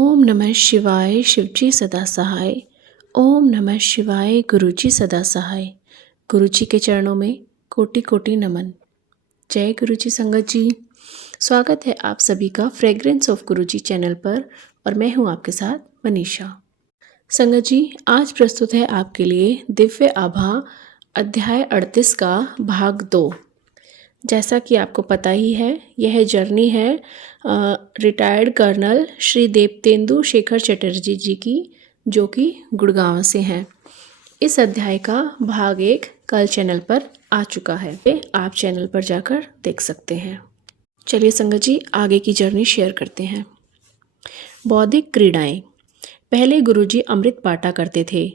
ओम नमः शिवाय शिवजी सदा सहाय। ओम नमः शिवाय गुरुजी सदा सहाय। गुरुजी के चरणों में कोटि कोटि नमन। जय गुरुजी संगत जी। स्वागत है आप सभी का फ्रेग्रेंस ऑफ गुरुजी चैनल पर और मैं हूं आपके साथ मनीषा। संगत जी, आज प्रस्तुत है आपके लिए दिव्य आभा अध्याय 38 का भाग 2। जैसा कि आपको पता ही है, यह जर्नी है रिटायर्ड कर्नल श्री देवतेंदु शेखर चटर्जी जी की, जो कि गुड़गांव से हैं। इस अध्याय का भाग 1 कल चैनल पर आ चुका है, आप चैनल पर जाकर देख सकते हैं। चलिए संगत जी, आगे की जर्नी शेयर करते हैं। बौद्धिक क्रीड़ाएं। पहले गुरुजी अमृत बांटा करते थे।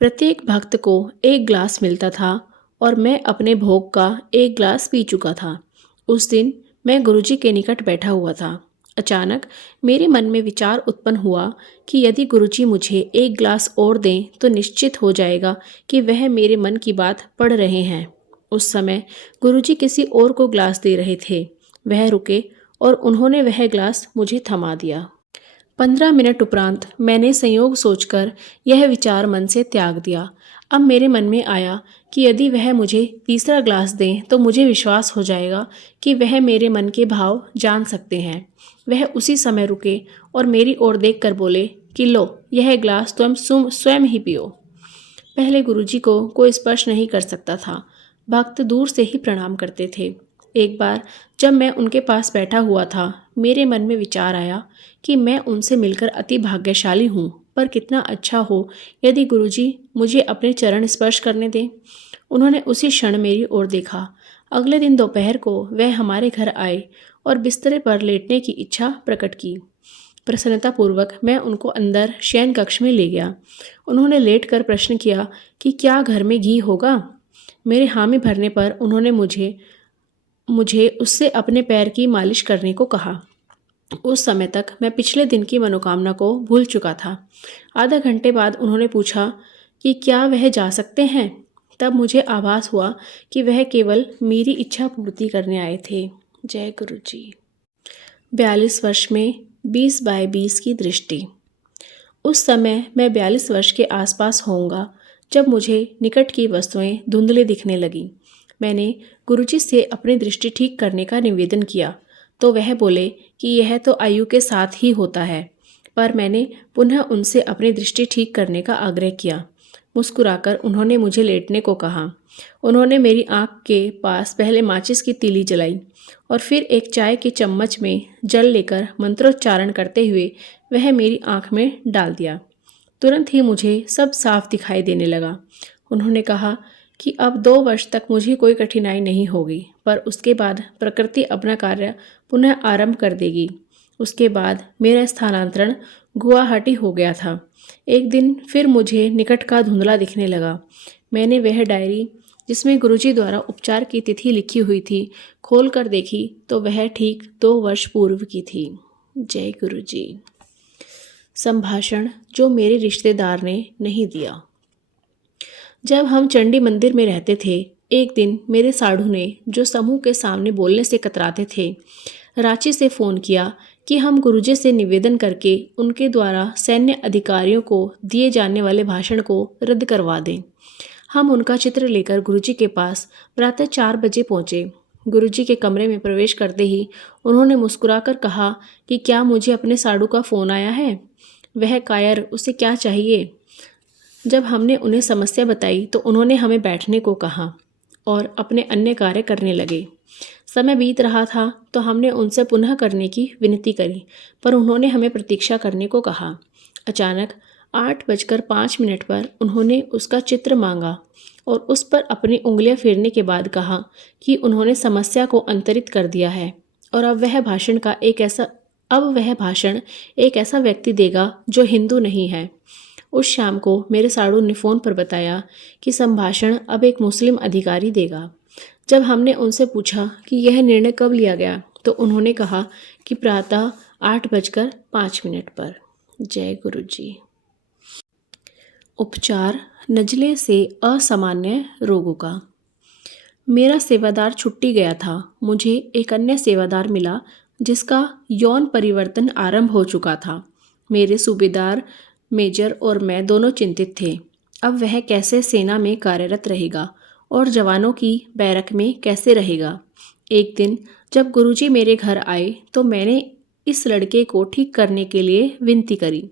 प्रत्येक भक्त को एक ग्लास मिलता था और मैं अपने भोग का एक ग्लास पी चुका था। उस दिन मैं गुरुजी के निकट बैठा हुआ था। अचानक मेरे मन में विचार उत्पन्न हुआ कि यदि गुरुजी मुझे एक ग्लास और दें तो निश्चित हो जाएगा कि वह मेरे मन की बात पढ़ रहे हैं। उस समय गुरुजी किसी और को ग्लास दे रहे थे। वह रुके और उन्होंने वह ग्लास मुझे थमा दिया। 15 मिनट उपरांत मैंने संयोग सोचकर यह विचार मन से त्याग दिया। अब मेरे मन में आया कि यदि वह मुझे तीसरा ग्लास दें तो मुझे विश्वास हो जाएगा कि वह मेरे मन के भाव जान सकते हैं। वह उसी समय रुके और मेरी ओर देखकर बोले कि लो, यह ग्लास तुम स्वयं ही पियो। पहले गुरुजी को कोई स्पर्श नहीं कर सकता था। भक्त दूर से ही प्रणाम करते थे। एक बार जब मैं उनके पास बैठा हुआ था, मेरे मन में विचार आया कि मैं उनसे मिलकर अति भाग्यशाली हूँ, पर कितना अच्छा हो यदि गुरुजी मुझे अपने चरण स्पर्श करने दें। उन्होंने उसी क्षण मेरी ओर देखा। अगले दिन दोपहर को वह हमारे घर आए और बिस्तरे पर लेटने की इच्छा प्रकट की। प्रसन्नतापूर्वक मैं उनको अंदर शयन कक्ष में ले गया। उन्होंने लेटकर प्रश्न किया कि क्या घर में घी होगा। मेरे हामी भरने पर उन्होंने मुझे उससे अपने पैर की मालिश करने को कहा। उस समय तक मैं पिछले दिन की मनोकामना को भूल चुका था। आधा घंटे बाद उन्होंने पूछा कि क्या वह जा सकते हैं। तब मुझे आभास हुआ कि वह केवल मेरी इच्छा पूर्ति करने आए थे। जय गुरु जी। 42 वर्ष में 20 बाय 20 की दृष्टि। उस समय मैं 42 वर्ष के आसपास होऊंगा जब मुझे निकट की वस्तुएं धुंधली दिखने लगी। मैंने गुरुजी से अपनी दृष्टि ठीक करने का निवेदन किया तो वह बोले कि यह तो आयु के साथ ही होता है, पर मैंने पुनः उनसे अपनी दृष्टि ठीक करने का आग्रह किया। मुस्कुराकर उन्होंने मुझे लेटने को कहा। उन्होंने मेरी आंख के पास पहले माचिस की तीली जलाई और फिर एक चाय के चम्मच में जल लेकर मंत्रोच्चारण करते हुए वह मेरी आंख में डाल दिया। तुरंत ही मुझे सब साफ दिखाई देने लगा। उन्होंने कहा कि अब 2 वर्ष तक मुझे कोई कठिनाई नहीं होगी, पर उसके बाद प्रकृति अपना कार्य पुनः आरंभ कर देगी। उसके बाद मेरा स्थानांतरण गुवाहाटी हो गया था। एक दिन फिर मुझे निकट का धुंधला दिखने लगा। मैंने वह डायरी जिसमें गुरुजी द्वारा उपचार की तिथि लिखी हुई थी खोल कर देखी तो वह ठीक 2 वर्ष पूर्व की थी। जय गुरुजी। संभाषण जो मेरे रिश्तेदार ने नहीं दिया। जब हम चंडी मंदिर में रहते थे, एक दिन मेरे साढ़ू ने, जो समूह के सामने बोलने से कतराते थे, रांची से फ़ोन किया कि हम गुरुजी से निवेदन करके उनके द्वारा सैन्य अधिकारियों को दिए जाने वाले भाषण को रद्द करवा दें। हम उनका चित्र लेकर गुरुजी के पास प्रातः 4 बजे पहुँचे। गुरुजी के कमरे में प्रवेश करते ही उन्होंने मुस्कुराकर कहा कि क्या मुझे अपने साढ़ू का फ़ोन आया है। वह कायर, उसे क्या चाहिए। जब हमने उन्हें समस्या बताई तो उन्होंने हमें बैठने को कहा और अपने अन्य कार्य करने लगे। समय बीत रहा था तो हमने उनसे पुनः करने की विनती करी, पर उन्होंने हमें प्रतीक्षा करने को कहा। अचानक 8:05 पर उन्होंने उसका चित्र मांगा और उस पर अपनी उंगलियां फेरने के बाद कहा कि उन्होंने समस्या को अंतरित कर दिया है और अब वह भाषण एक ऐसा व्यक्ति देगा जो हिंदू नहीं है। उस शाम को मेरे साढ़ू ने फ़ोन पर बताया कि संभाषण अब एक मुस्लिम अधिकारी देगा। जब हमने उनसे पूछा कि यह निर्णय कब लिया गया तो उन्होंने कहा कि प्रातः 8:05 पर। जय गुरु जी। उपचार नजले से असामान्य रोगों का। मेरा सेवादार छुट्टी गया था। मुझे एक अन्य सेवादार मिला जिसका यौन परिवर्तन आरंभ हो चुका था। मेरे सूबेदार मेजर और मैं दोनों चिंतित थे। अब वह कैसे सेना में कार्यरत रहेगा और जवानों की बैरक में कैसे रहेगा। एक दिन जब गुरुजी मेरे घर आए तो मैंने इस लड़के को ठीक करने के लिए विनती करी।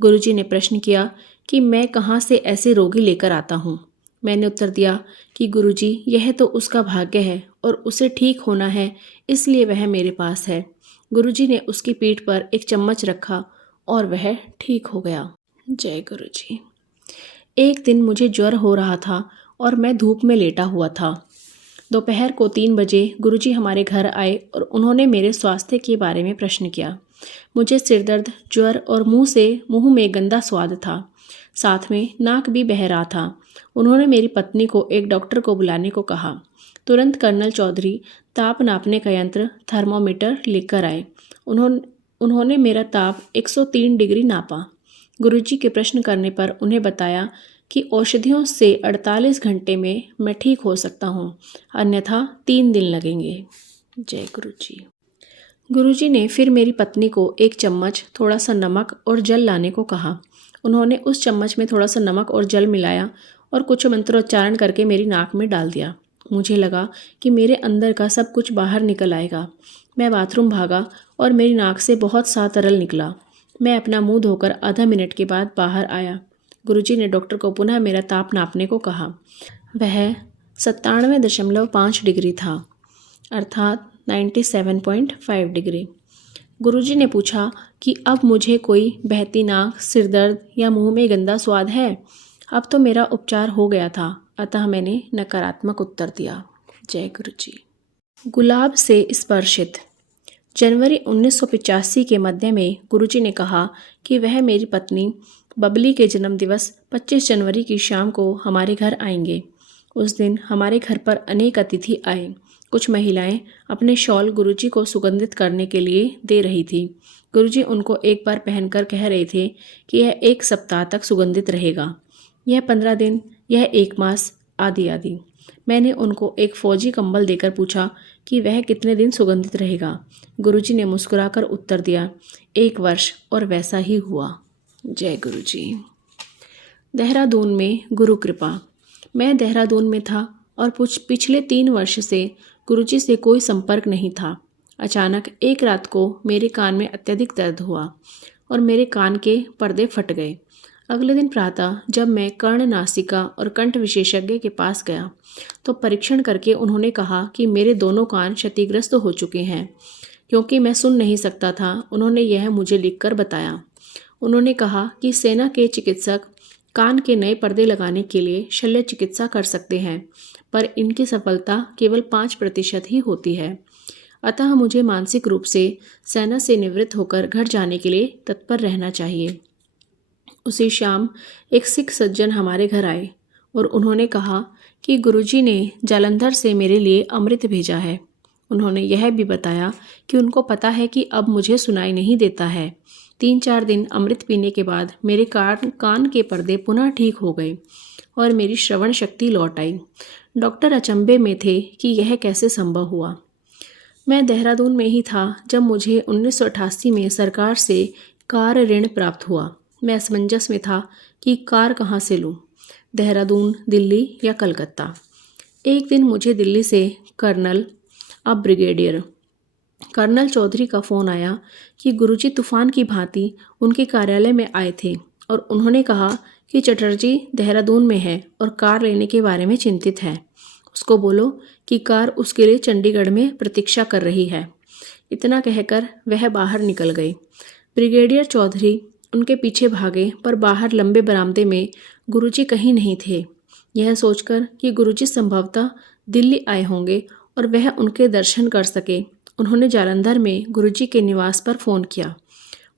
गुरुजी ने प्रश्न किया कि मैं कहाँ से ऐसे रोगी लेकर आता हूँ। मैंने उत्तर दिया कि गुरुजी, यह तो उसका भाग्य है और उसे ठीक होना है, इसलिए वह मेरे पास है। गुरुजी ने उसकी पीठ पर एक चम्मच रखा और वह ठीक हो गया। जय गुरुजी। एक दिन मुझे ज्वर हो रहा था और मैं धूप में लेटा हुआ था। दोपहर को 3 बजे गुरुजी हमारे घर आए और उन्होंने मेरे स्वास्थ्य के बारे में प्रश्न किया। मुझे सिरदर्द, ज्वर और मुंह में गंदा स्वाद था। साथ में नाक भी बह रहा था। उन्होंने मेरी पत्नी को एक डॉक्टर को बुलाने को कहा। तुरंत कर्नल चौधरी ताप नापने का यंत्र थर्मोमीटर लेकर आए। उन्होंने मेरा ताप 103 डिग्री नापा। गुरुजी के प्रश्न करने पर उन्हें बताया कि औषधियों से 48 घंटे में मैं ठीक हो सकता हूँ, अन्यथा 3 दिन लगेंगे। जय गुरुजी। गुरुजी ने फिर मेरी पत्नी को एक चम्मच थोड़ा सा नमक और जल लाने को कहा। उन्होंने उस चम्मच में थोड़ा सा नमक और जल मिलाया और कुछ मंत्रोच्चारण करके मेरी नाक में डाल दिया। मुझे लगा कि मेरे अंदर का सब कुछ बाहर निकल आएगा। मैं बाथरूम भागा और मेरी नाक से बहुत सा तरल निकला। मैं अपना मुंह धोकर आधा मिनट के बाद बाहर आया। गुरुजी ने डॉक्टर को पुनः मेरा ताप नापने को कहा। वह 97.5 डिग्री था, अर्थात 97.5 डिग्री। गुरुजी ने पूछा कि अब मुझे कोई बहती नाक, सिरदर्द या मुंह में गंदा स्वाद है। अब तो मेरा उपचार हो गया था, अतः मैंने नकारात्मक उत्तर दिया। जय गुरुजी। गुलाब से स्पर्शित। जनवरी 1985 के मध्य में गुरुजी ने कहा कि वह मेरी पत्नी बबली के जन्मदिवस 25 जनवरी की शाम को हमारे घर आएंगे। उस दिन हमारे घर पर अनेक अतिथि आए। कुछ महिलाएं अपने शॉल गुरुजी को सुगंधित करने के लिए दे रही थी। गुरुजी उनको एक बार पहनकर कह रहे थे कि यह 1 सप्ताह तक सुगंधित रहेगा, यह 15 दिन, यह 1 मास, आदि आदि। मैंने उनको एक फौजी कंबल देकर पूछा कि वह कितने दिन सुगंधित रहेगा। गुरुजी ने मुस्कुराकर उत्तर दिया, 1 वर्ष, और वैसा ही हुआ। जय गुरुजी। देहरादून में गुरु कृपा। मैं देहरादून में था और पिछले 3 वर्ष से गुरुजी से कोई संपर्क नहीं था। अचानक एक रात को मेरे कान में अत्यधिक दर्द हुआ और मेरे कान के पर्दे फट गए। अगले दिन प्रातः जब मैं कर्ण, नासिका और कंठ विशेषज्ञ के पास गया तो परीक्षण करके उन्होंने कहा कि मेरे दोनों कान क्षतिग्रस्त हो चुके हैं। क्योंकि मैं सुन नहीं सकता था, उन्होंने यह मुझे लिखकर बताया। उन्होंने कहा कि सेना के चिकित्सक कान के नए पर्दे लगाने के लिए शल्य चिकित्सा कर सकते हैं, पर इनकी सफलता केवल 5% ही होती है। अतः मुझे मानसिक रूप से सेना से निवृत्त होकर घर जाने के लिए तत्पर रहना चाहिए। उसी शाम एक सिख सज्जन हमारे घर आए और उन्होंने कहा कि गुरुजी ने जालंधर से मेरे लिए अमृत भेजा है। उन्होंने यह भी बताया कि उनको पता है कि अब मुझे सुनाई नहीं देता है। 3-4 दिन अमृत पीने के बाद मेरे कान के पर्दे पुनः ठीक हो गए और मेरी श्रवण शक्ति लौट आई। डॉक्टर अचंभे में थे कि यह कैसे संभव हुआ। मैं देहरादून में ही था जब मुझे 1988 में सरकार से कार ऋण प्राप्त हुआ। मैं असमंजस में था कि कार कहाँ से लूँ, देहरादून, दिल्ली या कलकत्ता। एक दिन मुझे दिल्ली से कर्नल, अब ब्रिगेडियर कर्नल चौधरी का फ़ोन आया कि गुरुजी तूफान की भांति उनके कार्यालय में आए थे और उन्होंने कहा कि चटर्जी देहरादून में है और कार लेने के बारे में चिंतित है। उसको बोलो कि कार उसके लिए चंडीगढ़ में प्रतीक्षा कर रही है। इतना कहकर वह बाहर निकल गए। ब्रिगेडियर चौधरी उनके पीछे भागे, पर बाहर लंबे बरामदे में गुरुजी कहीं नहीं थे। यह सोचकर कि गुरुजी संभवतः दिल्ली आए होंगे और वह उनके दर्शन कर सके, उन्होंने जालंधर में गुरुजी के निवास पर फ़ोन किया।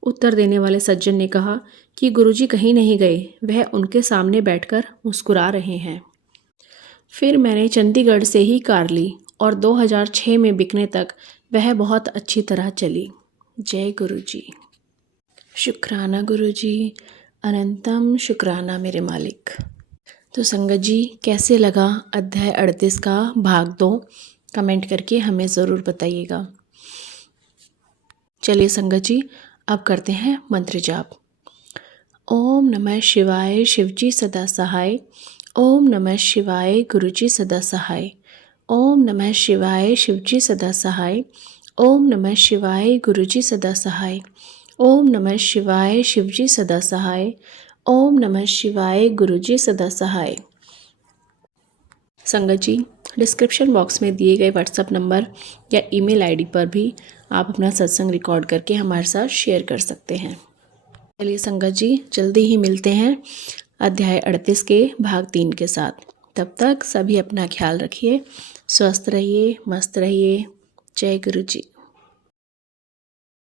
उत्तर देने वाले सज्जन ने कहा कि गुरुजी कहीं नहीं गए, वह उनके सामने बैठकर मुस्कुरा रहे हैं। फिर मैंने चंडीगढ़ से ही कार ली और 2006 में बिकने तक वह बहुत अच्छी तरह चली। जय गुरुजी। शुक्राना गुरुजी, अनंतम शुक्राना मेरे मालिक। तो संगत जी, कैसे लगा अध्याय 38 का भाग 2? कमेंट करके हमें ज़रूर बताइएगा। चलिए संगत जी, अब करते हैं मंत्र जाप। ओम नमः शिवाय शिवजी सदा सहाय। ओम नमः शिवाय गुरुजी सदा सहाय। ओम नमः शिवाय शिवजी सदा सहाय। ओम नमः शिवाय गुरुजी सदा सहाय। ओम नमः शिवाय शिवजी सदा सहाय। ओम नमः शिवाय गुरुजी सदा सहाय। संगत जी, डिस्क्रिप्शन बॉक्स में दिए गए व्हाट्सएप नंबर या ईमेल आईडी पर भी आप अपना सत्संग रिकॉर्ड करके हमारे साथ शेयर कर सकते हैं। चलिए संगत जी, जल्दी ही मिलते हैं अध्याय 38 के भाग 3 के साथ। तब तक सभी अपना ख्याल रखिए, स्वस्थ रहिए, मस्त रहिए। जय गुरु जी।